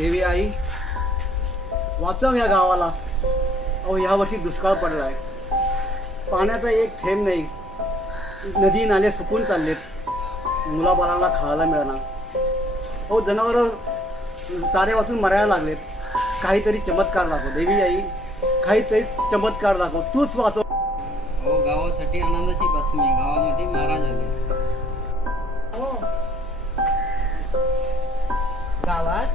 देवी आई वाचव या गावाला. अहो यावर्षी दुष्काळ पडलाय. पाण्याचा एक थेंब नाही. नदी नाले सुकून चाललेत. मुलाबाळांना खायला मिळणार. हो जनावरं चारे वाचून मरायला लागलेत. काहीतरी चमत्कार दाखव. देवी आई काहीतरी चमत्कार दाखव. तूच वाचव. हो गावासाठी आनंदाची बातमी गावामध्ये महाराज आले. हो. गावात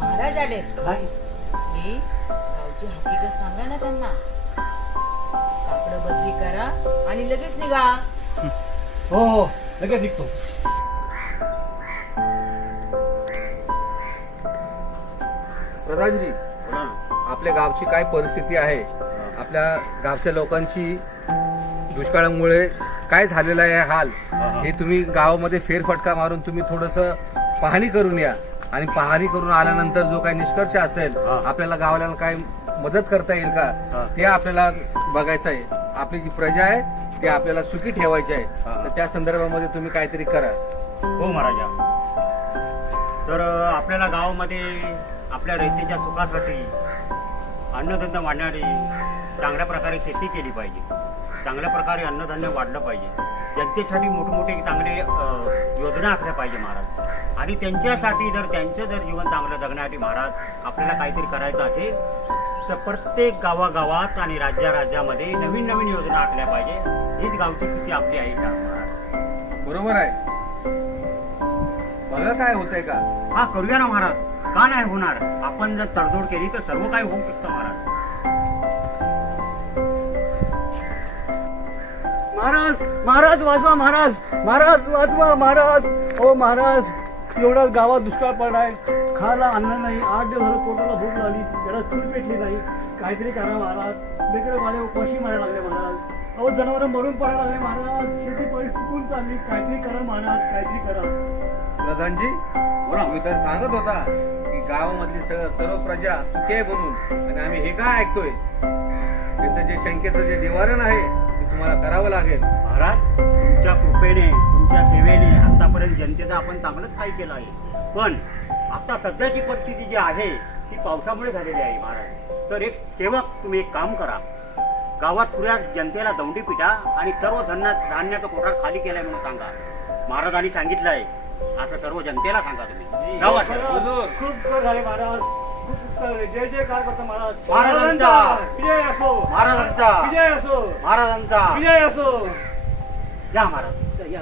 महाराज आले. काय मी गावची हकीकत सांगा ना त्यांना. कापड बदली करा आणि लगेच निघा. हो हो लगेच निघतो. प्रधानजी आपल्या गावची काय परिस्थिती आहे? आपल्या गावच्या लोकांची दुष्काळामुळे काय झालेलं आहे हाल? हे तुम्ही गावामध्ये फेरफटका मारून तुम्ही थोडस पाहणी करून या. आणि पाहणी करून आल्यानंतर जो काही निष्कर्ष असेल. आपल्याला गावाला काय मदत करता येईल. का? ते आपल्याला बघायचं आहे. आपली जी प्रजा आहे ती आपल्याला सुखी ठेवायची आहे. तर त्या संदर्भामध्ये तुम्ही काहीतरी करा. हो महाराजा. तर आपल्याला गावामध्ये आपल्या रयतेच्या सुखासाठी अन्नधंदा वाढणारी चांगल्या प्रकारे शेती केली पाहिजे. चांगल्या प्रकारे अन्नधान्य वाढलं पाहिजे. जनतेसाठी मोठमोठे चांगले योजना आखल्या पाहिजे महाराज. आणि त्यांच्यासाठी जर त्यांचं जर जीवन चांगलं जगण्यासाठी महाराज आपल्याला काहीतरी करायचं असेल तर प्रत्येक गावागावात आणि राज्या राज्यामध्ये नवीन नवीन योजना आखल्या पाहिजे. हीच गावची स्थिती आपली आहे का महाराज. बरोबर आहे. बघा काय होतंय का? हा करूया ना महाराज. का नाही होणार? आपण जर तडजोड केली तर सर्व काही होऊ शकतं महाराज. महाराज महाराज वाचवा महाराज. महाराज वाचवा महाराज. हो महाराज. एवढा गावात दुष्काळ पडलाय. खायला अन्न नाही आठ दिवस झालं पोटाला भूक लागली त्याला चूल पेटली नाही. काहीतरी करा महाराज. वेगळे माझ्या उपाशी मारायला लागले महाराज. अहो जनावर मरून पडायला लागले महाराज. शेती पडी सुकून चालली. काहीतरी करा महाराज काहीतरी करा. प्रधानजी बोला. मी तर सांगत होता की गावामधली सर्व सर्व प्रजा सुखी आहे म्हणून. आणि आम्ही हे काय ऐकतोय? त्याचं जे शंकेचं जे निवारण आहे तुम्हाला करावं लागेल. महाराज तुमच्या कृपेने तुमच्या सेवेने आतापर्यंत जनतेचं आपण चांगलंच काही केलं आहे. पण आता सध्याची परिस्थिती जी आहे ती पावसामुळे झालेली आहे महाराज. तर एक सेवक तुम्ही एक काम करा. गावात पुऱ्या जनतेला दौंडी पिटा आणि सर्व धान्य धान्याचं कोठार खाली केलाय म्हणून सांगा. महाराजांनी सांगितलं आहे असं सर्व जनतेला सांगा तुम्ही. गावात महाराज, खूप उपकार झाले महाराज. खूप झाले जय जयकार करतो महाराज. महाराजांचा. विजय असो. महाराजांचा. विजय असो. महाराजांचा. विजय असो. या महाराज. या.